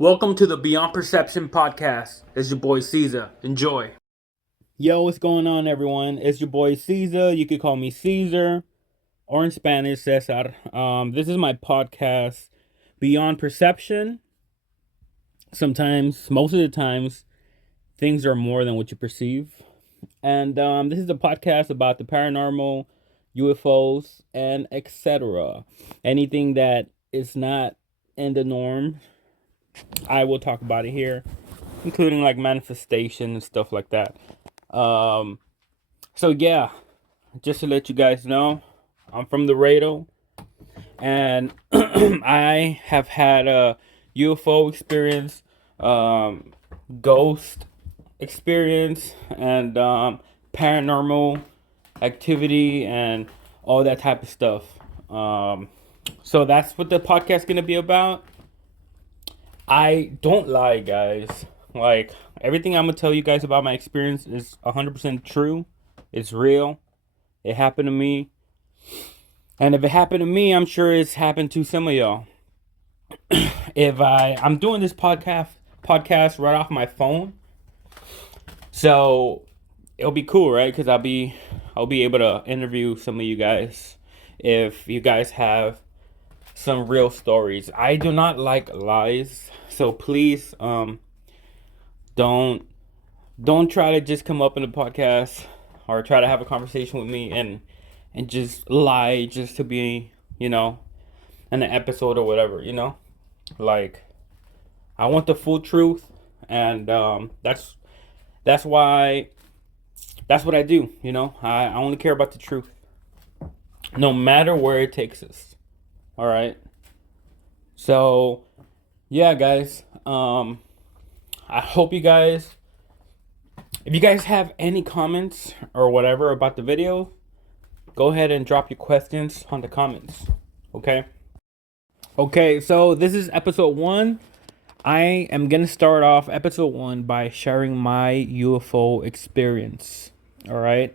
Welcome to the Beyond Perception podcast. It's your boy Caesar. Enjoy. Yo, what's going on, everyone? It's your boy Caesar. You could call me Caesar, or in Spanish, Cesar. This is my podcast, Beyond Perception. Sometimes, most of the times, things are more than what you perceive. And this is a podcast about the paranormal, UFOs, and etc. Anything that is not in the norm, I will talk about it here, including like manifestation and stuff like that. Um, so yeah, just to let you guys know, I'm from Laredo, and I have had a UFO experience, ghost experience, and paranormal activity, and all that type of stuff. So that's what the podcast is gonna be about. I don't lie, guys. Like, everything I'm gonna tell you guys about my experience is 100% true. It's real. It happened to me. And if it happened to me, I'm sure it's happened to some of y'all. If I'm doing this podcast right off my phone. So it'll be cool, right? Cuz I'll be able to interview some of you guys if you guys have some real stories. I do not like lies. So please don't try to just come up in a podcast or try to have a conversation with me and just lie just to be, in an episode or whatever, like, I want the full truth. And that's why that's what I do. I only care about the truth, no matter where it takes us. All right, so yeah, guys, I hope you guys, if you guys have any comments or whatever about the video, go ahead and drop your questions on the comments. Okay, so this is episode 1. I am going to start off episode 1 by sharing my UFO experience. All right,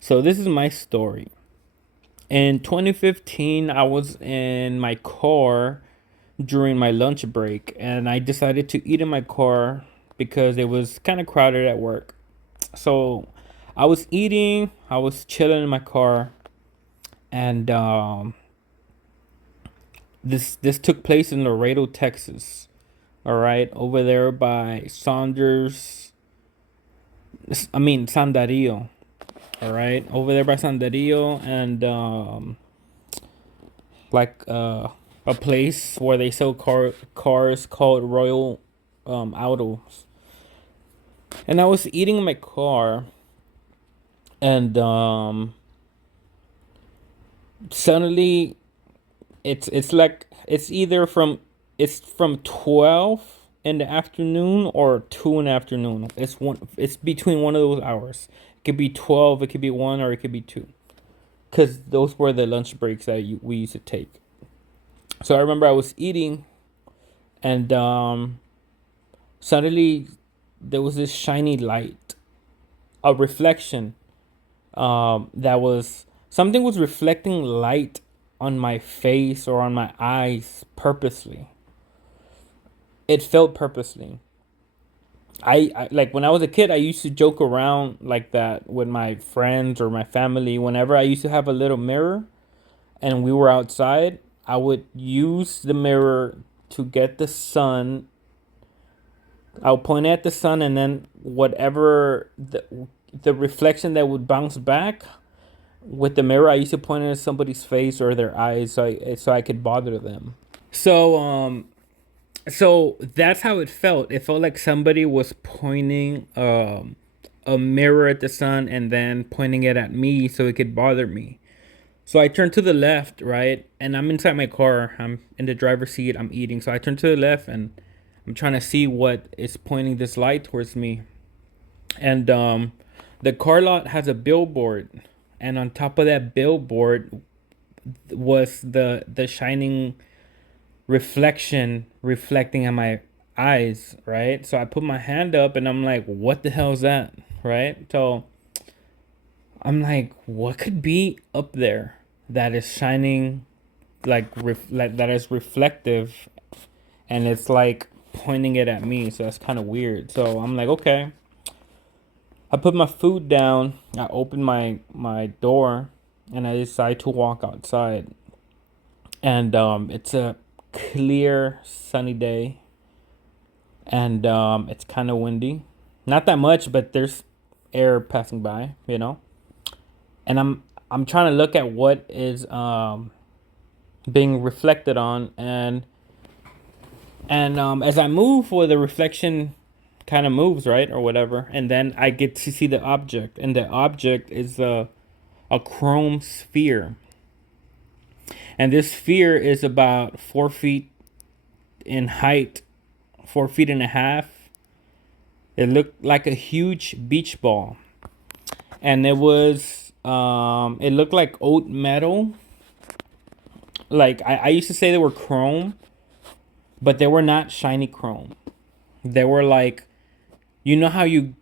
so this is my story. In 2015, I was in my car during my lunch break, and I decided to eat in my car because it was kind of crowded at work. So I was eating, I was chilling in my car, and this took place in Laredo, Texas. All right, over there by Sandario. All right, over there by Sandario, and a place where they sell cars called Royal Autos. And I was eating in my car, and suddenly it's like it's from 12 in the afternoon or 2 in the afternoon. It's between one of those hours. It could be 12, it could be 1, or it could be 2, because those were the lunch breaks that we used to take. So I remember I was eating, and suddenly there was this shiny light, a reflection. That was something was reflecting light on my face or on my eyes purposely. It felt purposely. I like, when I was a kid, I used to joke around like that with my friends or my family. Whenever I used to have a little mirror and we were outside, I would use the mirror to get the sun. I'll point at the sun, and then whatever the reflection that would bounce back with the mirror, I used to point it at somebody's face or their eyes, so I could bother them. So that's how it felt. It felt like somebody was pointing a mirror at the sun and then pointing it at me so it could bother me. So I turned to the left, right? And I'm inside my car. I'm in the driver's seat. I'm eating. So I turned to the left, and I'm trying to see what is pointing this light towards me. And the car lot has a billboard. And on top of that billboard was the shining reflecting on my eyes, right? So I put my hand up, and I'm like, what the hell is that, right? So I'm like, what could be up there that is shining, like that is reflective, and it's like pointing it at me. So that's kind of weird. So I'm like, okay. I put my food down. I open my door, and I decide to walk outside. And it's a clear sunny day, and it's kind of windy. Not that much, but there's air passing by, you know. And I'm trying to look at what is being reflected on, and as I move, well, the reflection kind of moves, right, or whatever, and then I get to see the object, and the object is a chrome sphere, and this sphere is about 4 feet in height, 4 feet and a half. It looked like a huge beach ball, and it looked like oat metal. Like I used to say they were chrome, but they were not shiny chrome. They were like, you know how you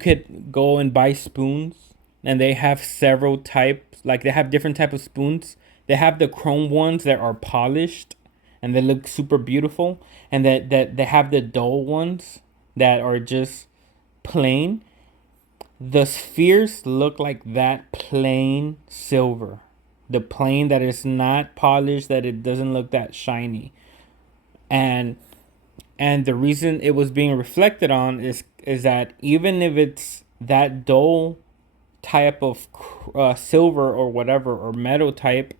could go and buy spoons, and they have several types, like they have different type of spoons. They have the chrome ones that are polished and they look super beautiful, and that they have the dull ones that are just plain. The spheres look like that plain silver. The plain that is not polished, that it doesn't look that shiny. And the reason it was being reflected on is that even if it's that dull type of silver or whatever, or metal type,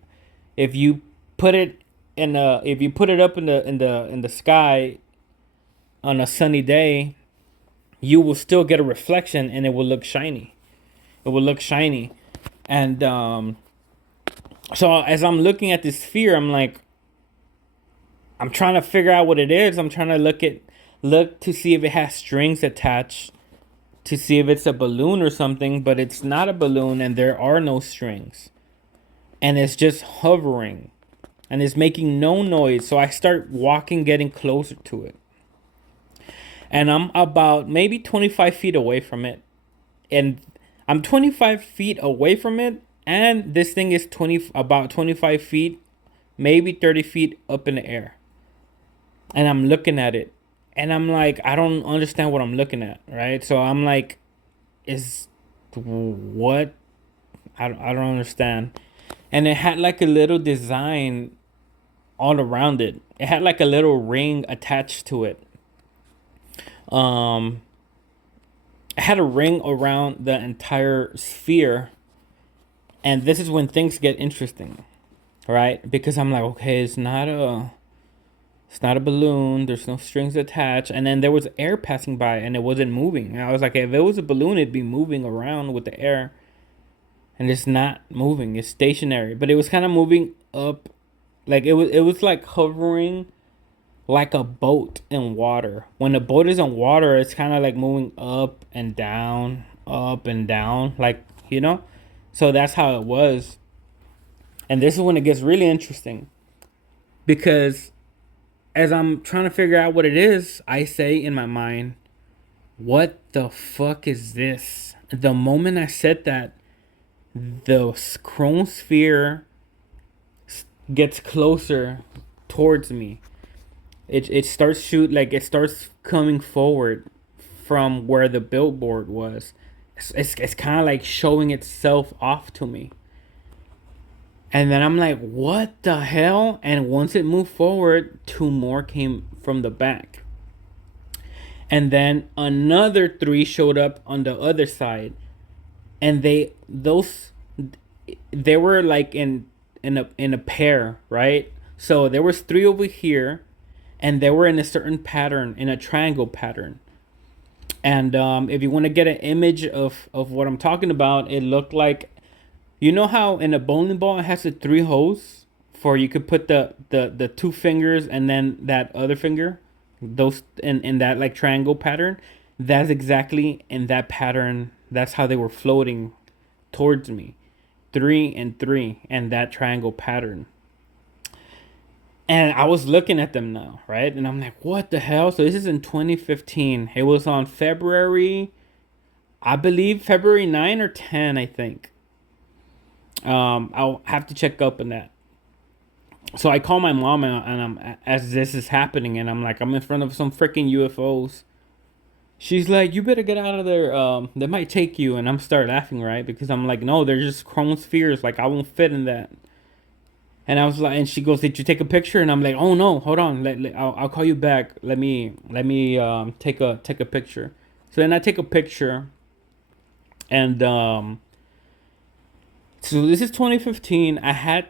if you put it if you put it up in the sky on a sunny day, you will still get a reflection, and it will look shiny. It will look shiny. And so as I'm looking at this sphere, I'm like, I'm trying to figure out what it is. I'm trying to look to see if it has strings attached, to see if it's a balloon or something, but it's not a balloon, and there are no strings. And it's just hovering, and it's making no noise. So I start walking, getting closer to it. And I'm about maybe 25 feet away from it. And I'm 25 feet away from it, and this thing is about 25 feet, maybe 30 feet up in the air. And I'm looking at it, and I'm like, I don't understand what I'm looking at, right? So I'm like, is what? I don't understand. And it had like a little design all around it. It had like a little ring attached to it. It had a ring around the entire sphere. And this is when things get interesting, right? Because I'm like, okay, it's not a balloon. There's no strings attached. And then there was air passing by, and it wasn't moving. And I was like, if it was a balloon, it'd be moving around with the air. And it's not moving. It's stationary. But it was kind of moving up. Like it was like hovering like a boat in water. When a boat is in water, it's kind of like moving up and down, like, you know? So that's how it was. And this is when it gets really interesting. Because as I'm trying to figure out what it is, I say in my mind, what the fuck is this? The moment I said that, the chrome sphere gets closer towards me. It starts it starts coming forward from where the billboard was. It's kind of like showing itself off to me. And then I'm like, what the hell? And once it moved forward, two more came from the back. And then another three showed up on the other side. And they were like in a pair, right? So there was three over here, and they were in a certain pattern, in a triangle pattern. And if you want to get an image of what I'm talking about, it looked like, you know how in a bowling ball it has the three holes for you could put the two fingers and then that other finger, those in that like triangle pattern. That's exactly in that pattern. That's how they were floating towards me, 3 and 3, and that triangle pattern. And I was looking at them now, right? And I'm like, what the hell? So this is in 2015. It was on February, I believe February 9 or 10, I think. I'll have to check up on that. So I call my mom, and I'm as this is happening, and I'm like, I'm in front of some freaking UFOs. She's like, you better get out of there. They might take you. And I'm start laughing, right? Because I'm like, no, they're just chrome spheres. Like I won't fit in that. And I was like, and she goes, did you take a picture? And I'm like, oh no, hold on. I'll call you back. Let me take a picture. So then I take a picture, and so this is 2015. I had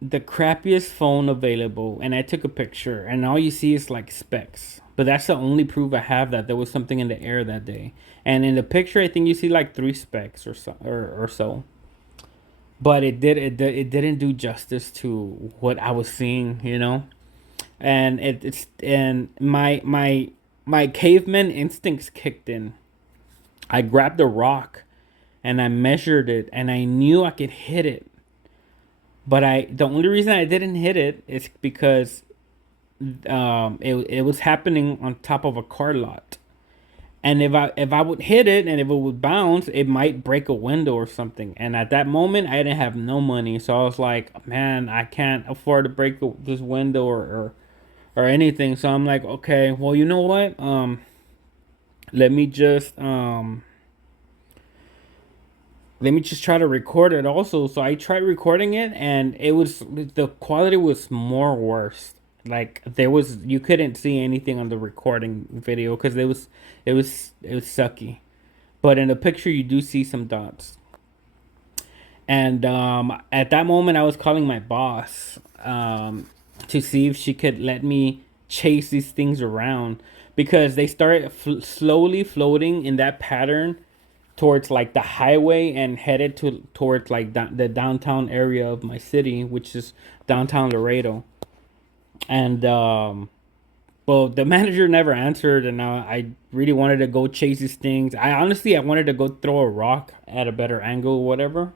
the crappiest phone available, and I took a picture, and all you see is like specks. But that's the only proof I have that there was something in the air that day. And in the picture, I think you see like three specks or so. But it didn't do justice to what I was seeing, you know. And my caveman instincts kicked in. I grabbed a rock and I measured it, and I knew I could hit it. But the only reason I didn't hit it is because it was happening on top of a car lot. And if I would hit it and if it would bounce, it might break a window or something. And at that moment, I didn't have no money, so I was like, man, I can't afford to break this window or anything. So I'm like, okay, well, you know what? Let me just let me just try to record it also. So I tried recording it, and the quality was more worse. Like there was, you couldn't see anything on the recording video because it was sucky. But in the picture, you do see some dots. And at that moment, I was calling my boss to see if she could let me chase these things around, because they started slowly floating in that pattern towards like the highway and headed towards like the downtown area of my city, which is downtown Laredo. And well, the manager never answered, and I really wanted to go chase these things. I wanted to go throw a rock at a better angle or whatever.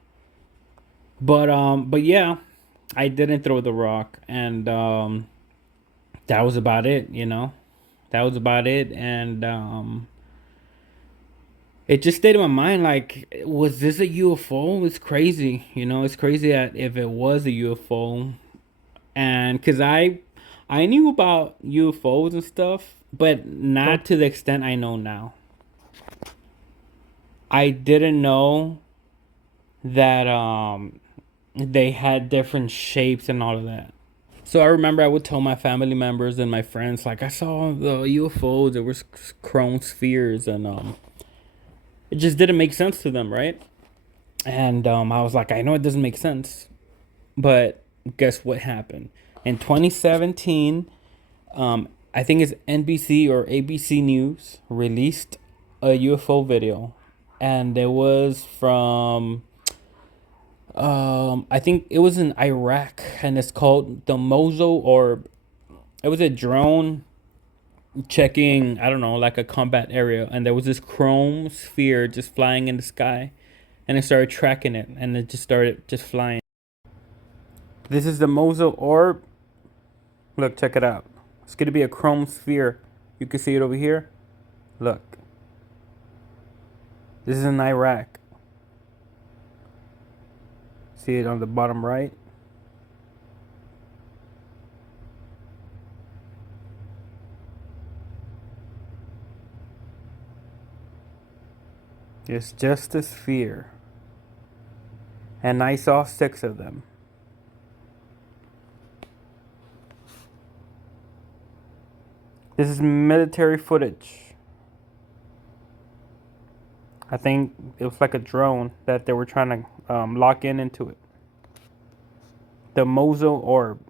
But yeah, I didn't throw the rock, and that was about it. You know, that was about it, and it just stayed in my mind. Like, was this a UFO? It's crazy. You know, it's crazy that if it was a UFO, and because I knew about UFOs and stuff, but not to the extent I know now. I didn't know that they had different shapes and all of that. So I remember I would tell my family members and my friends, like, I saw the UFOs. There was chrome spheres, and it just didn't make sense to them, right? And I was like, I know it doesn't make sense, but guess what happened in 2017? I think it's NBC or ABC News released a UFO video, and it was from I think it was in Iraq, and it's called the Mosul Orb. It was a drone checking, I don't know, like a combat area, and there was this chrome sphere just flying in the sky, and it started tracking it, and it just started just flying. This is the Mosul Orb. Look, check it out. It's gonna be a chrome sphere. You can see it over here. Look. This is in Iraq. See it on the bottom right? It's just a sphere. And I saw 6 of them. This is military footage. I think it was like a drone that they were trying to lock into it. The Mosul Orb.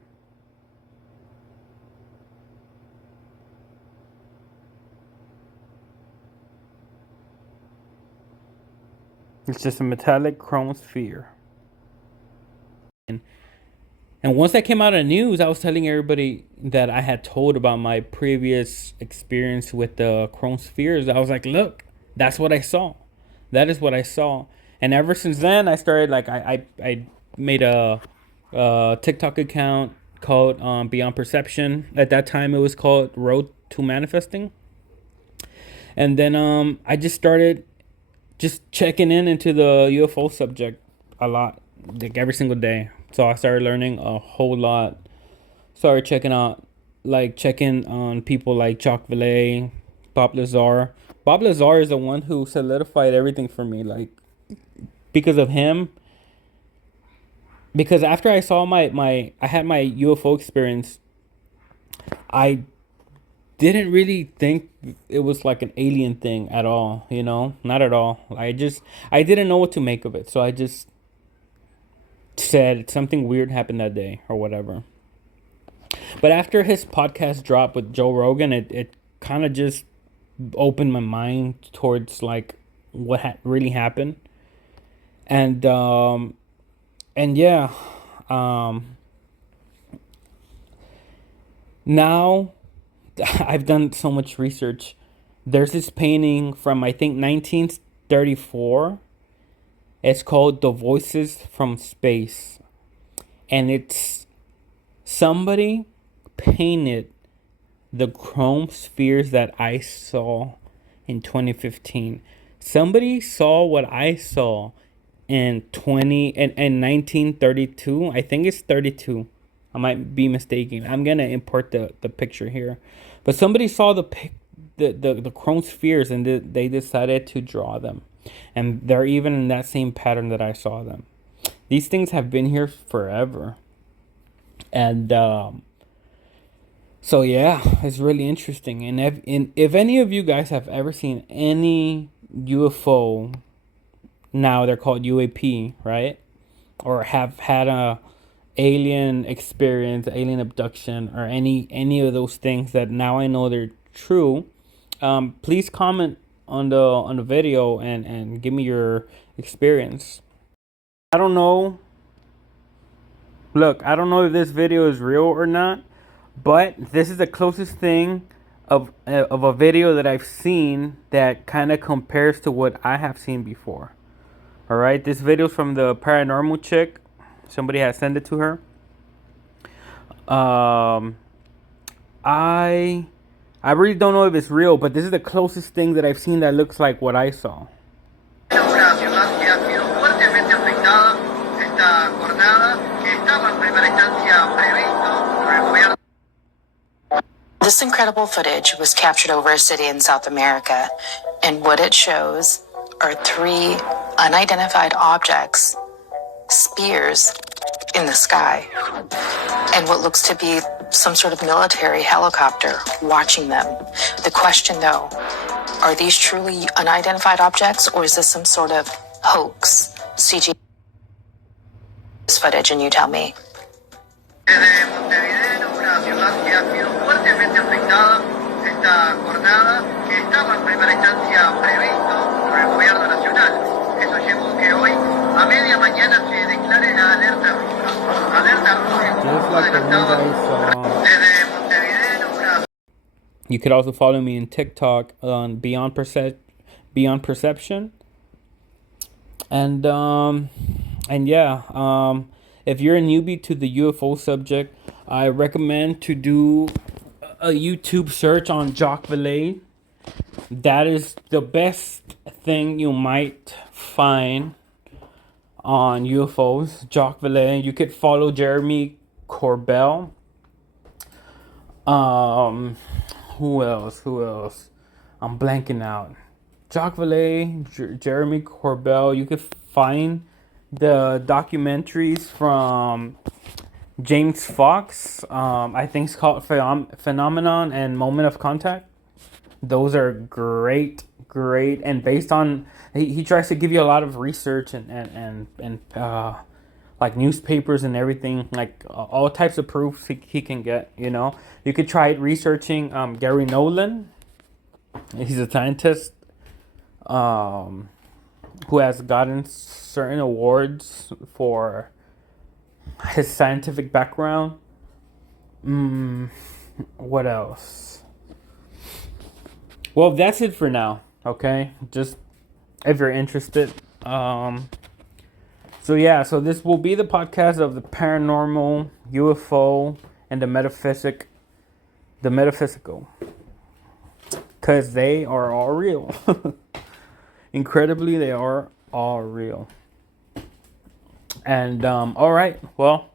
It's just a metallic chrome sphere. And once that came out of the news, I was telling everybody that I had told about my previous experience with the chrome spheres. I was like, look, that's what I saw. That is what I saw. And ever since then, I started, like, I made a TikTok account called Beyond Perception. At that time, it was called Road to Manifesting. And then I just started just checking into the UFO subject a lot, like every single day. So I started learning a whole lot. started checking on people like Jacques Vallée, Bob Lazar. Bob Lazar is the one who solidified everything for me. Like, because of him, because after I saw I had my UFO experience, I didn't really think it was like an alien thing at all, not at all. I didn't know what to make of it. So I just said something weird happened that day or whatever. But after his podcast dropped with Joe Rogan, it kind of just opened my mind towards like what really happened. And yeah, um now I've done so much research. There's this painting from, I think, 1934. It's called The Voices from Space. And it's somebody painted the chrome spheres that I saw in 2015. Somebody saw what I saw in 1932. I think it's 32. I might be mistaken. I'm gonna import the picture here, but somebody saw the chrome spheres and they decided to draw them, and they're even in that same pattern that I saw them. These things have been here forever, and so yeah, it's really interesting. And if any of you guys have ever seen any UFO, now they're called UAP, right? Or have had a alien experience, alien abduction, or any of those things that now I know they're true, please comment on the video and give me your experience. I don't know. Look, I don't know if this video is real or not, but this is the closest thing of a video that I've seen that kind of compares to what I have seen before. All right, this video is from the paranormal chick. Somebody has sent it to her. I really don't know if it's real, but this is the closest thing that I've seen that looks like what I saw. This incredible footage was captured over a city in South America, and what it shows are 3 unidentified objects, spears, in the sky, and what looks to be some sort of military helicopter watching them. The question, though, are these truly unidentified objects, or is this some sort of hoax? CG footage, and you tell me. You could also follow me in TikTok on Beyond Perception. And yeah, if you're a newbie to the UFO subject, I recommend to do a YouTube search on Jacques Vallée. That is the best thing you might find on UFOs. Jacques Vallée. You could follow Jeremy Corbell. Who else? I'm blanking out. Jacques Vallée, Jeremy Corbell. You could find the documentaries from James Fox. I think it's called Phenomenon and Moment of Contact. Those are great, and based on he tries to give you a lot of research and like newspapers and everything, like all types of proofs he can get. You could try researching Gary Nolan. He's a scientist who has gotten certain awards for his scientific background. What else? Well, that's it for now. Okay, just if you're interested. So yeah, so this will be the podcast of the paranormal, UFO, and the metaphysical, because they are all real. Incredibly, they are all real. And all right, well,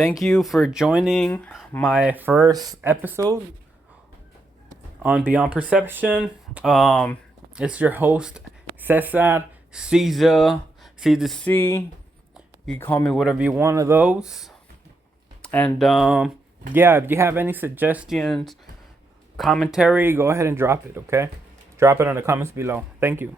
Thank you for joining my first episode on Beyond Perception. It's your host, Cesar, Caesar, C to C. You can call me whatever you want of those. And yeah, if you have any suggestions, commentary, go ahead and drop it, okay? Drop it in the comments below. Thank you.